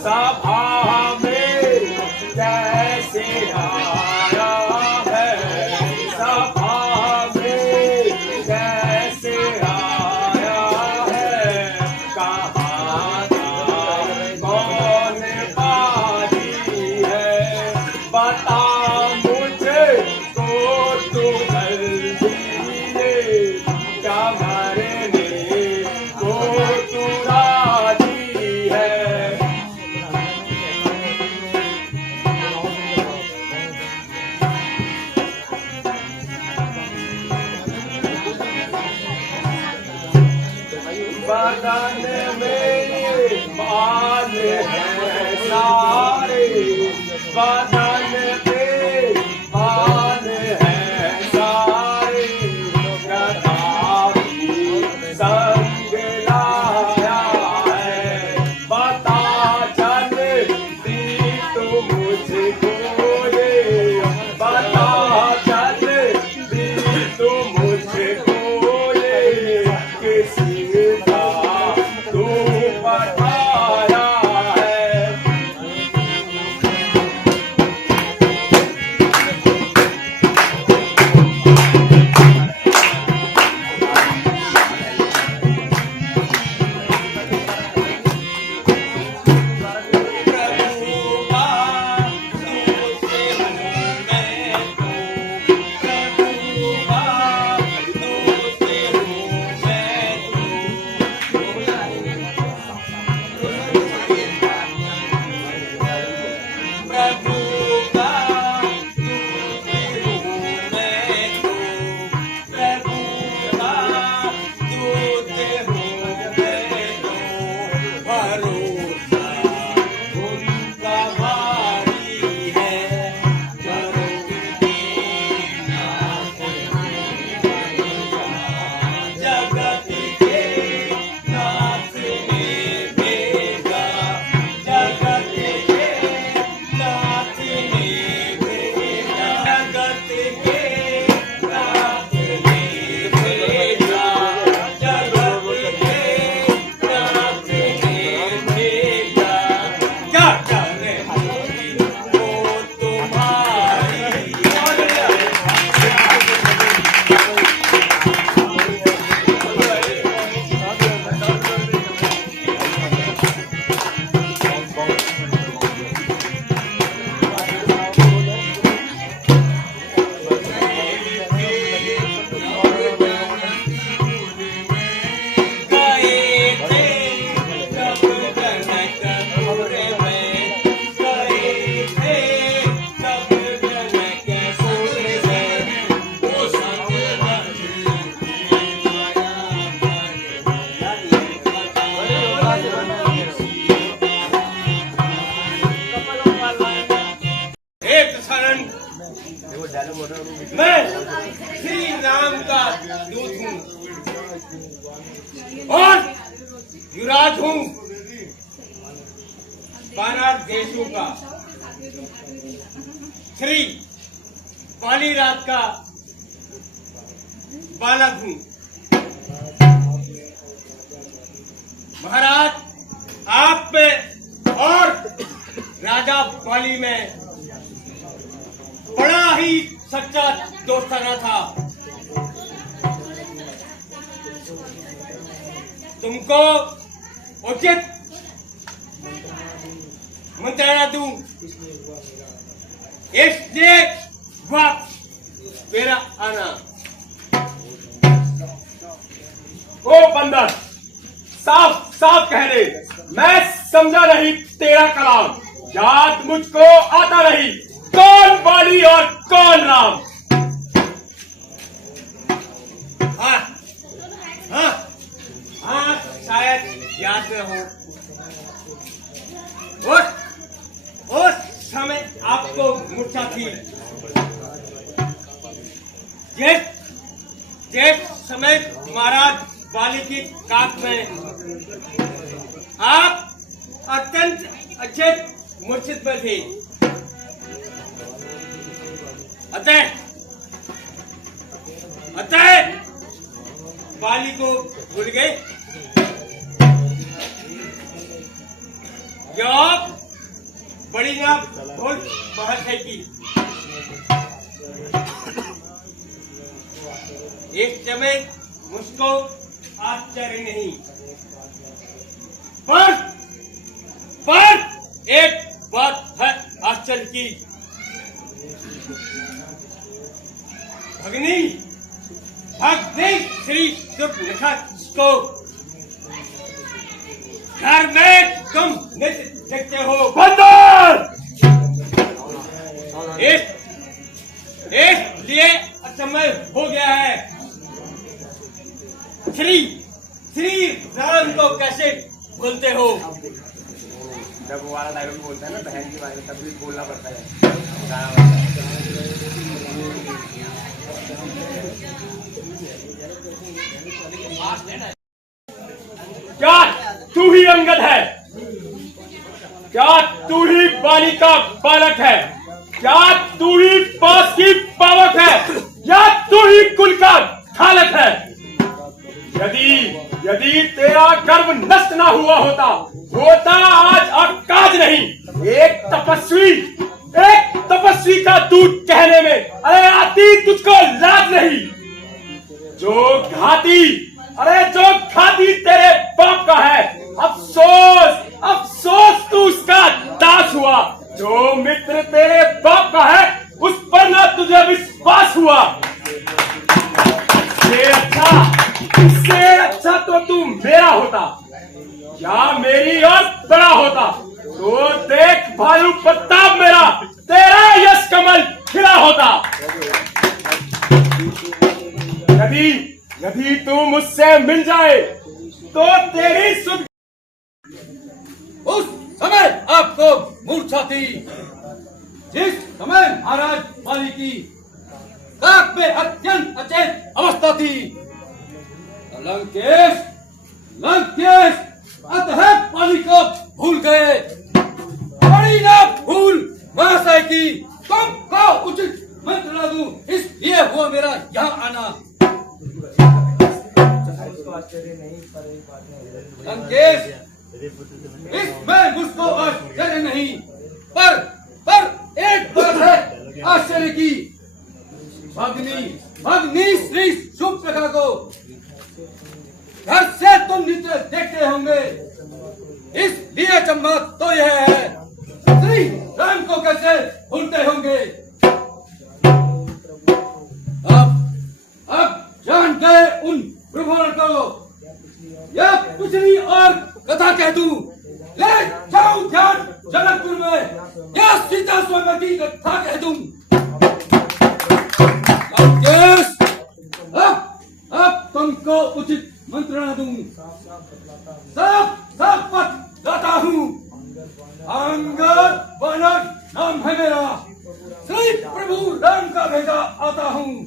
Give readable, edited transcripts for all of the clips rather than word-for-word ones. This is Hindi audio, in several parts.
सभा में कैसे आया है, सभा में कैसे आया है, कहाँ का कौन बाजी है, बता मुझे को तू जल्दी क्या मरने को तू राजी है। बदन में बाल हैं सारे, बदन पे बाल हैं सारे, तथापि संग लाया है, बता जल्दी तू मुझको ये, बता जल्दी तू मुझको ये, किसी तू पठाया है। मैं श्री राम का दूत हूँ और युवराज हूँ 12 देशों का, श्री बालीराज का बालक हूँ। महाराज, आप पे और राजा बाली में बड़ा ही सच्चा दोस्ताना था। तुमको उचित मंत्रणा दूं, इसलिए वक्त मेरा आना। ओ बंदर, साफ साफ कह दे, मैं समझा नहीं तेरा कलाम। याद मुझको आता नहीं, कौन बाली और कौन राम। हाँ हाँ हाँ, शायद याद में हो। उस समय आपको मूर्छा थी। जिस समय महाराज बाली की काट में आप अत्यंत अच्छे मूर्छित में थे। अतः अतः बाली को भूल गए क्या आप बड़ी ना बहुत बहस है की एक समय मुझको आश्चर्य नहीं पर एक बात है आश्चर्य की भगनी श्री सुप्रखा को घर में तुम देखते हो बंदर इसलिए समय हो गया है श्री राम को कैसे बोलते हो जब वो वाला डायलॉग बोलता है ना बहन के बारे में तब भी बोलना पड़ता है क्या तू ही अंगद है क्या तू ही बाली का बालक है क्या तू ही पास की पावक है या तू ही कुल का खालक है यदि तेरा गर्व नष्ट ना हुआ होता आज अकाज नहीं एक तपस्वी का दूध कहने में अरे आती तुझको लाज नहीं जो घाती तेरे बाप का है अफसोस तू उसका दास हुआ जो मित्र तेरे बाप का है उस पर ना तुझे विश्वास हुआ इससे अच्छा तो तू मेरा होता या मेरी और बड़ा होता तो देख भालू प्रताप मेरा तेरा यश कमल खिला होता यदि तू मुझसे मिल जाए तो तेरी सुध उस समय आपको मूर्छा थी जिस समय महाराज बाली की काक में अत्यंत अचेत अवस्था थी लंकेश अतः बाली को भूल गए बड़ी ना भूल महाशय की तुमको उचित मंत्र ना दूं इसलिए हुआ मेरा यहाँ आना लंकेश इसमें मुझको आश्चर्य नहीं पर एक बात है आश्चर्य की भगनी श्री सुप्रखा को घर से तुम नित्य देखते होंगे इसलिए चम्मा तो यह है श्री राम को कैसे भूलते होंगे अब जान गए उन प्रभुओं को यह कुछ नहीं और कथा कह दूं ले जाऊं ध्यान जनकपुर में या सीता स्वयं की कथा कह दूं अब तुमको उचित मंत्रणा दूं सब पथ गाता हूँ अंगद वानर नाम है मेरा श्री प्रभु राम का भेजा आता हूँ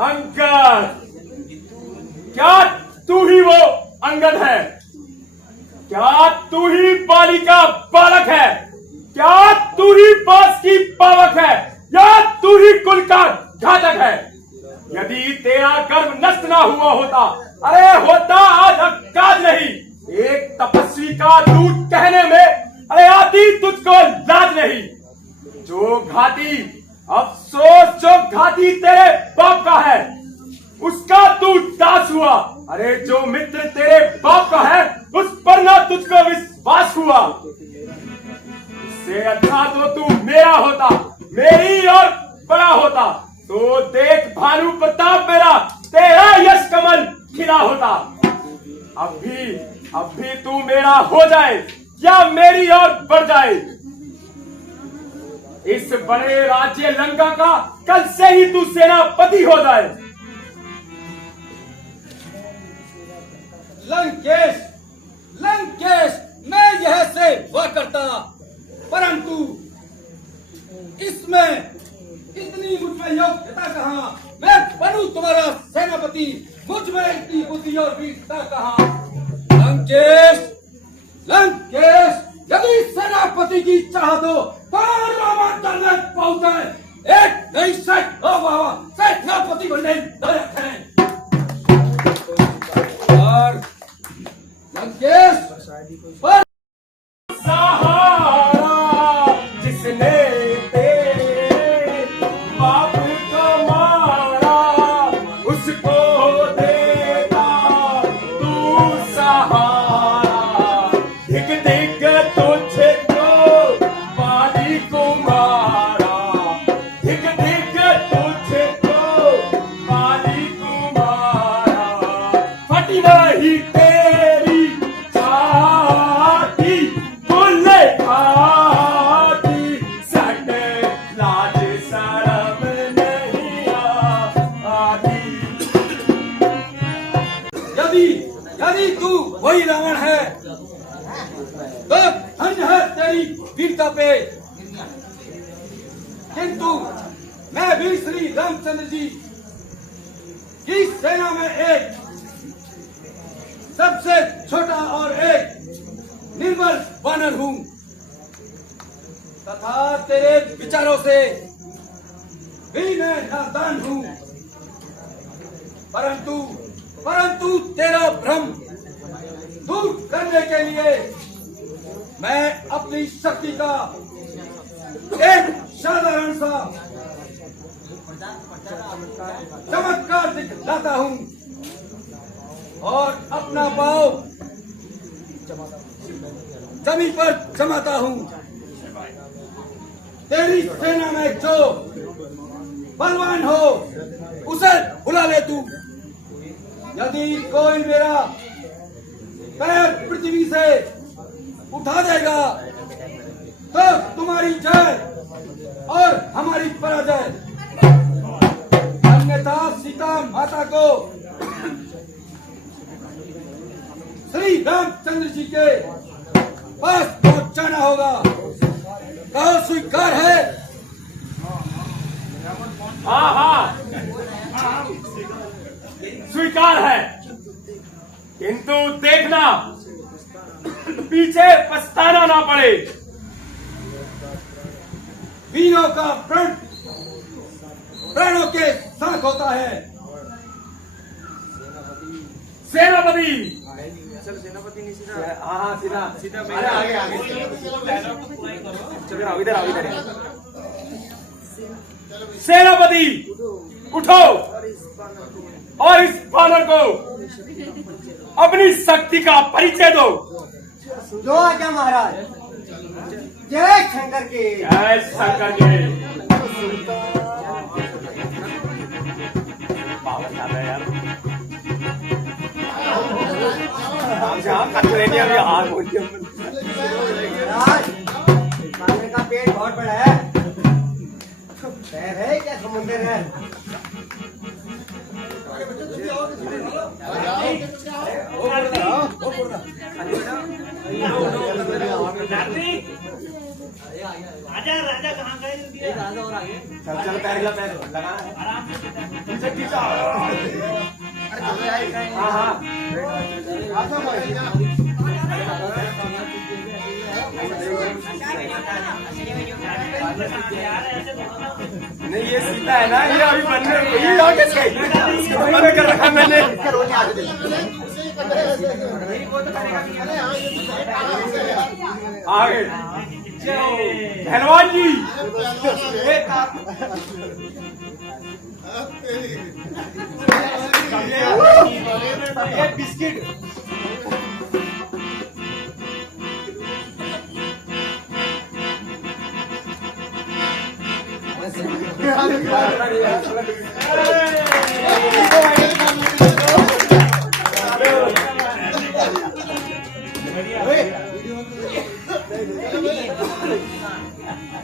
अंगद क्या तू ही वो अंगद है क्या तू ही बाली का बालक है क्या तू ही पास की पावक है या तू ही कुल का घातक है यदि तेरा गर्व नष्ट ना हुआ होता अरे होता आज अकाज नहीं एक तपस्वी का दूध कहने में अरे आती तुझको लाज नहीं जो घाती तेरे बाप का है उसका तू दास हुआ अरे जो मित्र तेरे बाप का है उस पर ना तुझको विश्वास हुआ इससे अच्छा तो तू मेरा होता मेरी और बड़ा होता तो देख भानु प्रताप मेरा तेरा यश कमल खिला होता अब भी तू मेरा हो जाए या मेरी और बढ़ जाए इस बड़े राज्य लंका का कल से ही तू सेनापति हो जाए लंकेश मैं यह से हुआ करता परंतु इसमें इतनी मुझमें योग्यता कहाँ? मैं बनूं तुम्हारा सेनापति, मुझ में इतनी बुद्धि और वीरता कहाँ? लंकेश, लंकेश, यदि सेनापति की चाह दो तो रोमांचल में पहुंचे। एक नई सेनापति बनने लायक है। और लंकेश पर सहारा जिसने तेरे बाप को मारा, उसको देता तू सहारा। धिक धिक तुझको बाली को मारा, धिक धिक तुझको बाली को मारा। फटी नहीं तेरी छाती, बोले खाती, सट लाज शर्म नहीं आती। यदि यदि तू वही रावण है तो धन्य है तेरी वीरता पे। किंतु मैं भी श्री रामचंद्र जी की सेना में एक सबसे छोटा और एक निर्बल वानर हूँ तथा तेरे विचारों से भी मैं नादान हूँ। परंतु तेरा भ्रम दूर करने के लिए मैं अपनी शक्ति का एक साधारण सा चमत्कार दिखलाता हूँ और अपना पाँव जमीन पर जमाता हूँ। तेरी सेना में जो बलवान हो उसे बुला ले तू। यदि कोई मेरा पैर पृथ्वी से उठा देगा तो तुम्हारी जय और हमारी पराजय। अन्यथा सीता माता को श्री रामचंद्र जी के पास पहुंचाना होगा। कहो स्वीकार है? हाँ हाँ स्वीकार है, किंतु देखना पीछे पछताना ना पड़े। वीरों का प्रण प्राणों के साथ होता है। सेनापति सेनापति नहीं सीधा। हाँ हाँ सीधा सीधा अरे आगे आगे चलो इधर आओ इधर। सेनापति उठो और इस बानर को अपनी शक्ति का परिचय दो। जो आज्ञा महाराज। जय शंकर के। जय शंकर के। पावन आ रहे यार। हम कटरे नहीं अभी हार बोल के। महाराज पानी का पेट बहुत बड़ा है। पैर है क्या समुद्र है? राजा राजा कहाँ गए? चल चल पैर हिला, पैर लगा आराम से पीछे खींचा। हाँ हाँ नहीं ये सीता है ना, ये अभी बनने ये आगे से इसको बंद कर रखा मैंने। आगे पहलवान जी बिस्किट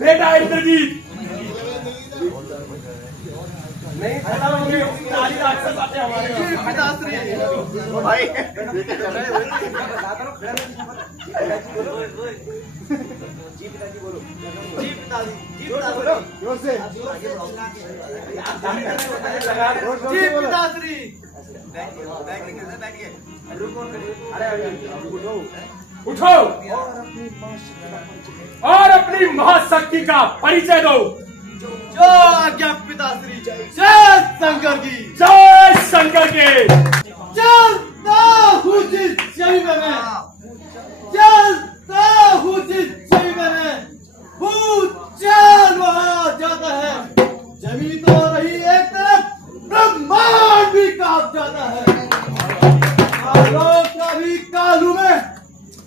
बेटा इंद्रजीत नहीं खड़ा होंगे, सारी राक्षस आते हमारे भाई बोलो पिताजी जी पिताश्री जोर से जी पिताश्री बैठिए उठो और अपनी महाशक्ति का परिचय दो। जो आज्ञा पिताश्री जय शंकर की जय शंकर के। चलता हूँ जिस जमीन में चलता हूँ जिस जमीन में भूत चाल वहाँ जाता है जमीन तो रही एक तरफ ब्रह्मांड भी कांप जाता है कालों कभी कालू में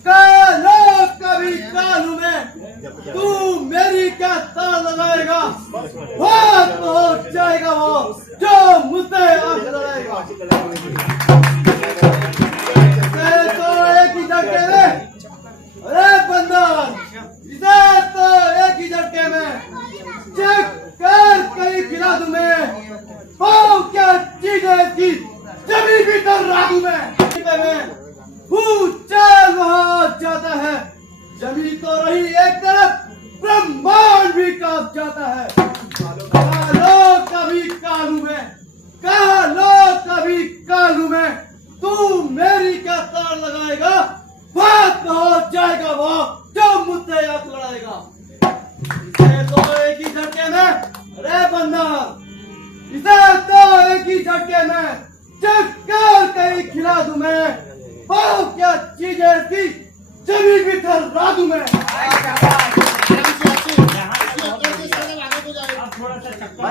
कालों कभी कालू में तू मेरी क्या ताल लगाएगा बहुत हो जाएगा वो जो मुझसे आग लड़ाएगा तो एक ही झटके में अरे बंदर इसे तो एक ही झटके में चेक कर कहीं खिला दूं मैं पाओ क्या चीज है इसकी जमीन भीतर रागू में भूत चाल वहाँ जाता है जमीन तो रही एक तरफ ब्रह्मांड भी कांप जाता है कालो कभी कालू में कालो कभी कालू में तू मेरी क्या तार लगाएगा बात हो जाएगा वो जो मुझसे आग लड़ाएगा इसे तो एक ही झटके में अरे बंदा इसे तो एक ही झटके में चक्कर कहीं खिला दूं मैं पाओ क्या चीज है इसकी जमीन भीतर रादू में थोड़ा सा चक्कर